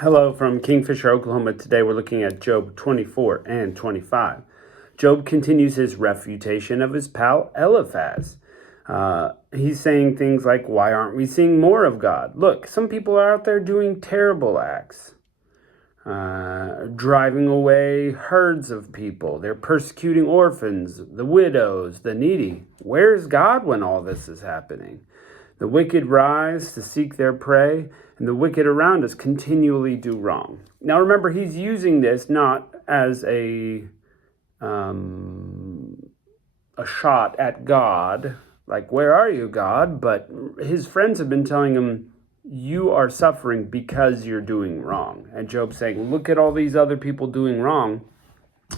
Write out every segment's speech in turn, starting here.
Hello from Kingfisher, Oklahoma. Today we're looking at Job 24 and 25. Job continues his refutation of his pal Eliphaz. He's saying things like, why aren't we seeing more of God? Look, some people are out there doing terrible acts, driving away herds of people. They're persecuting orphans, the widows, the needy. Where's God when all this is happening? The wicked rise to seek their prey, and the wicked around us continually do wrong. Now remember, he's using this not as a shot at God, like, where are you, God? But his friends have been telling him, you are suffering because you're doing wrong. And Job's saying, look at all these other people doing wrong,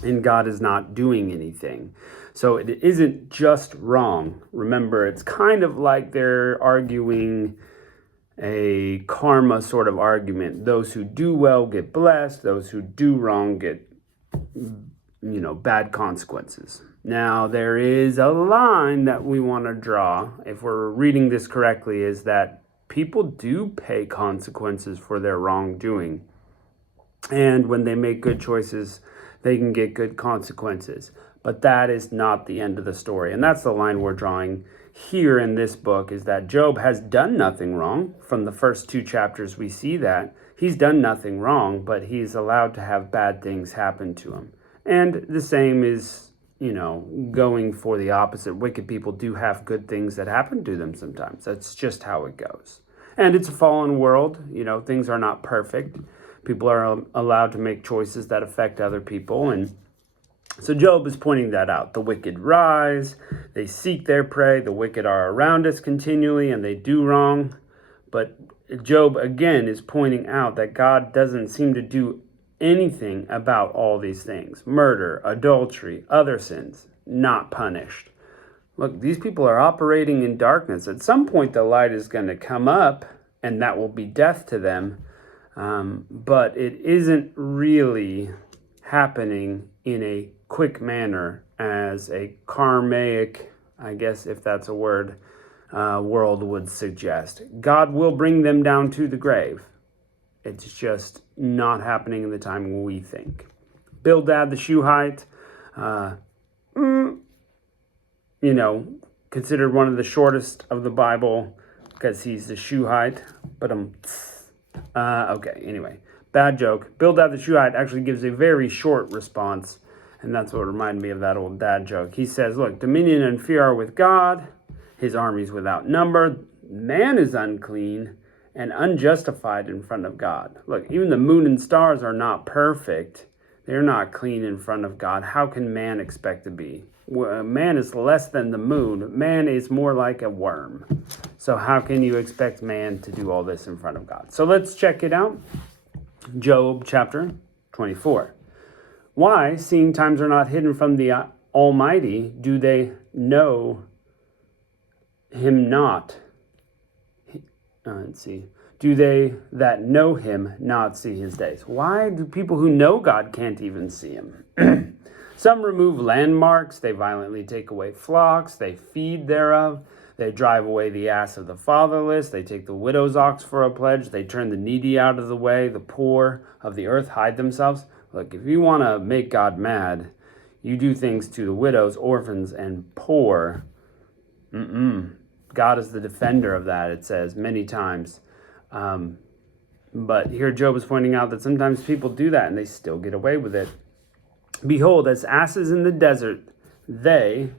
and God is not doing anything. So it isn't just wrong. Remember, it's kind of like they're arguing a karma sort of argument. Those who do well get blessed. Those who do wrong get, bad consequences. Now, there is a line that we want to draw, if we're reading this correctly, is that people do pay consequences for their wrongdoing. And when they make good choices, they can get good consequences. But that is not the end of the story. And that's the line we're drawing here in this book, is that Job has done nothing wrong. From the first two chapters, we see that. He's done nothing wrong, but he's allowed to have bad things happen to him. And the same is, going for the opposite. Wicked people do have good things that happen to them sometimes. That's just how it goes. And it's a fallen world. Things are not perfect. People are allowed to make choices that affect other people. And so Job is pointing that out. The wicked rise, they seek their prey. The wicked are around us continually, and they do wrong. But Job, again, is pointing out that God doesn't seem to do anything about all these things. Murder, adultery, other sins, not punished. Look, these people are operating in darkness. At some point, the light is going to come up, and that will be death to them. But it isn't really happening in a quick manner as a karmic, I guess if that's a word, world would suggest. God will bring them down to the grave. It's just not happening in the time we think. Bildad the Shuhite, considered one of the shortest of the Bible because he's the Shuhite. But anyway, bad joke. Bildad the Shuhite actually gives a very short response, and that's what reminded me of that old dad joke. He says, look, dominion and fear are with God, his armies without number. Man is unclean and unjustified in front of God. Look, even the moon and stars are not perfect. They're not clean in front of God. How can man expect to be? Man is less than the moon. Man is more like a worm. So how can you expect man to do all this in front of God? So let's check it out. Job chapter 24. Why, seeing times are not hidden from the Almighty, do they know him not? Do they that know him not see his days? Why do people who know God can't even see him? Some remove landmarks, they violently take away flocks, they feed thereof, they drive away the ass of the fatherless, they take the widow's ox for a pledge, they turn the needy out of the way, the poor of the earth hide themselves. Look, if you want to make God mad, you do things to the widows, orphans, and poor. God is the defender of that, it says many times. But here Job is pointing out that sometimes people do that and they still get away with it. Behold, as asses in the desert, they,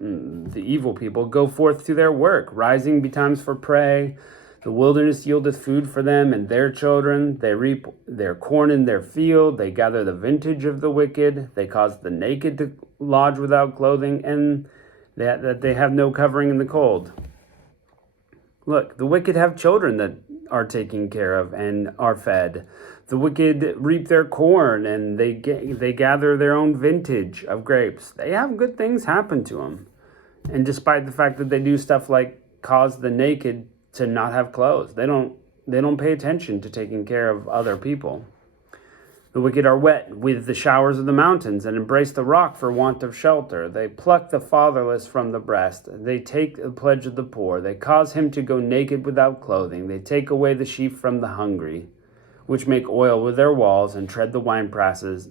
the evil people, go forth to their work, rising betimes for prey. The wilderness yieldeth food for them and their children. They reap their corn in their field. They gather the vintage of the wicked. They cause the naked to lodge without clothing, and that they have no covering in the cold. Look, the wicked have children that are taken care of and are fed. The wicked reap their corn and they gather their own vintage of grapes. They have good things happen to them. And despite the fact that they do stuff like cause the naked to not have clothes, they don't pay attention to taking care of other people. The wicked are wet with the showers of the mountains and embrace the rock for want of shelter. They pluck the fatherless from the breast. They take the pledge of the poor. They cause him to go naked without clothing. They take away the sheep from the hungry. which make oil with their walls, and tread the winepresses,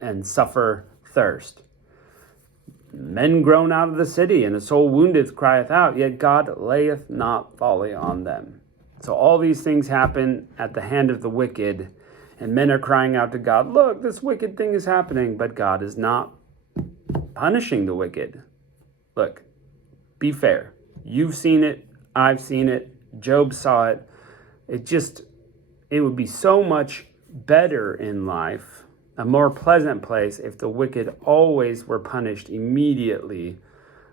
and suffer thirst. Men groan out of the city, and the soul wounded crieth out, yet God layeth not folly on them. So all these things happen at the hand of the wicked, and men are crying out to God, look, this wicked thing is happening, but God is not punishing the wicked. Look, be fair. You've seen it. I've seen it. Job saw it. It would be so much better in life, a more pleasant place, if the wicked always were punished immediately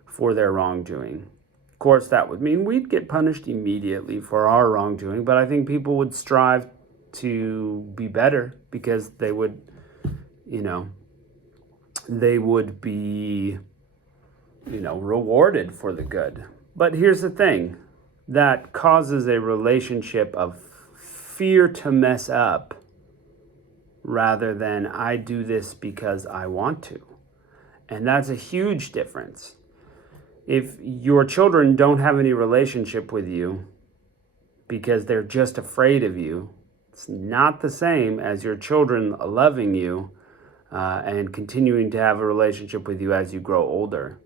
for their wrongdoing. Of course, that would mean we'd get punished immediately for our wrongdoing, but I think people would strive to be better because they would be, rewarded for the good. But here's the thing, that causes a relationship of fear to mess up rather than I do this because I want to. And that's a huge difference. If your children don't have any relationship with you because they're just afraid of you, it's not the same as your children loving you and continuing to have a relationship with you as you grow older.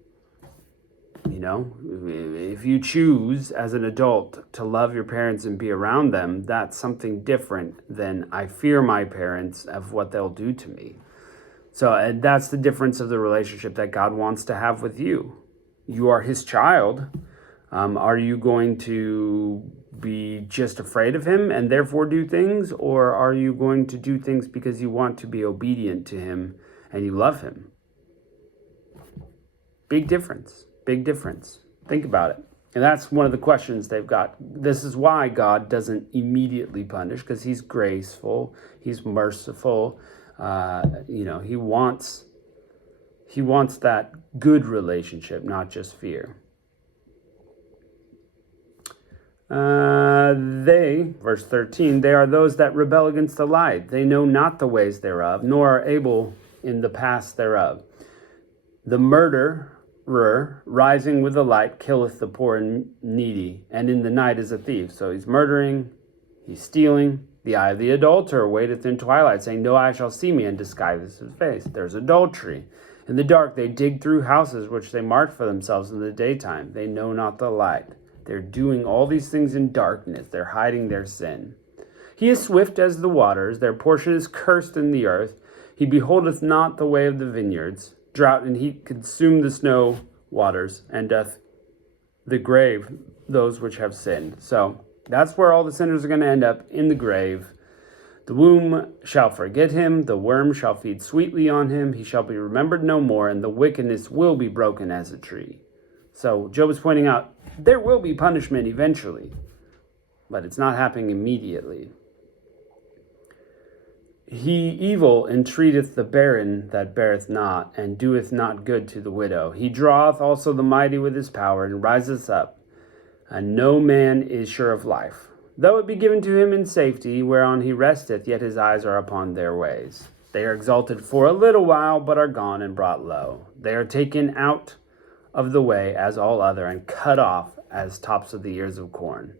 If you choose as an adult to love your parents and be around them, that's something different than I fear my parents of what they'll do to me. So that's the difference of the relationship that God wants to have with you. You are his child. Are you going to be just afraid of him and therefore do things? Or are you going to do things because you want to be obedient to him and you love him? Big difference. Big difference. Think about it. And that's one of the questions they've got. This is why God doesn't immediately punish, because he's graceful, he's merciful. He wants that good relationship, not just fear. Verse 13, they are those that rebel against the light. They know not the ways thereof, nor are able in the paths thereof. The murderer, rising with the light, killeth the poor and needy, and in the night is a thief. So he's murdering, he's stealing. The eye of the adulterer waiteth in twilight, saying, no eye shall see me, and disguises his face. There's adultery. In the dark they dig through houses which they mark for themselves in the daytime. They know not the light. They're doing all these things in darkness. They're hiding their sin. He is swift as the waters. Their portion is cursed in the earth. He beholdeth not the way of the vineyards. Drought and heat consume the snow waters, and doth the grave those which have sinned. So that's where all the sinners are going to end up, in the grave. The womb shall forget him, the worm shall feed sweetly on him, he shall be remembered no more, and the wickedness will be broken as a tree. So Job is pointing out there will be punishment eventually, but it's not happening immediately. He evil entreateth the barren that beareth not, and doeth not good to the widow. He draweth also the mighty with his power, and riseth up, and no man is sure of life. Though it be given to him in safety, whereon he resteth, yet his eyes are upon their ways. They are exalted for a little while, but are gone and brought low. They are taken out of the way as all other, and cut off as tops of the ears of corn.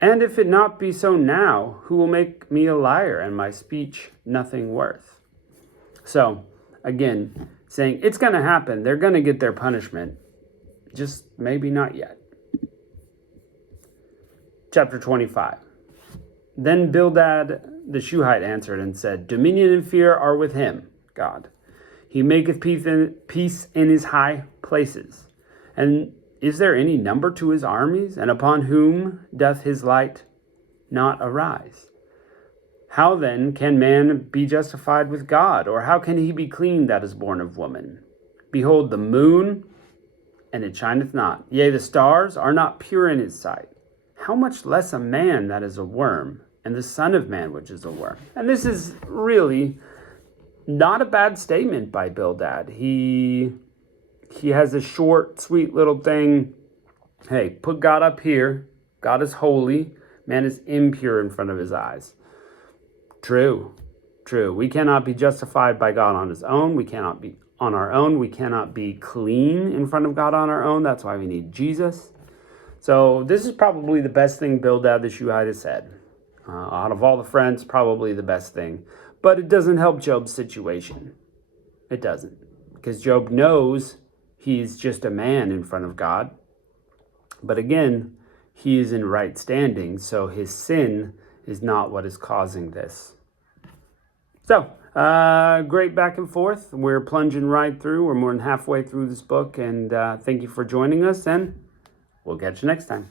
And if it not be so now, who will make me a liar, and my speech nothing worth? So, again, saying it's going to happen. They're going to get their punishment. Just maybe not yet. Chapter 25. Then Bildad the Shuhite answered and said, dominion and fear are with him, God. He maketh peace in his high places. And is there any number to his armies? And upon whom doth his light not arise? How then can man be justified with God? Or how can he be clean that is born of woman? Behold, the moon, and it shineth not. Yea, the stars are not pure in his sight. How much less a man that is a worm, and the son of man which is a worm? And this is really not a bad statement by Bildad. He has a short, sweet little thing. Hey, put God up here. God is holy. Man is impure in front of his eyes. True. We cannot be justified by God on his own. We cannot be on our own. We cannot be clean in front of God on our own. That's why we need Jesus. So this is probably the best thing Bildad the Shuhite has said. Out of all the friends, probably the best thing. But it doesn't help Job's situation. It doesn't. Because Job knows he's just a man in front of God. But again, he is in right standing, so his sin is not what is causing this. So, great back and forth. We're plunging right through. We're more than halfway through this book, and thank you for joining us, and we'll catch you next time.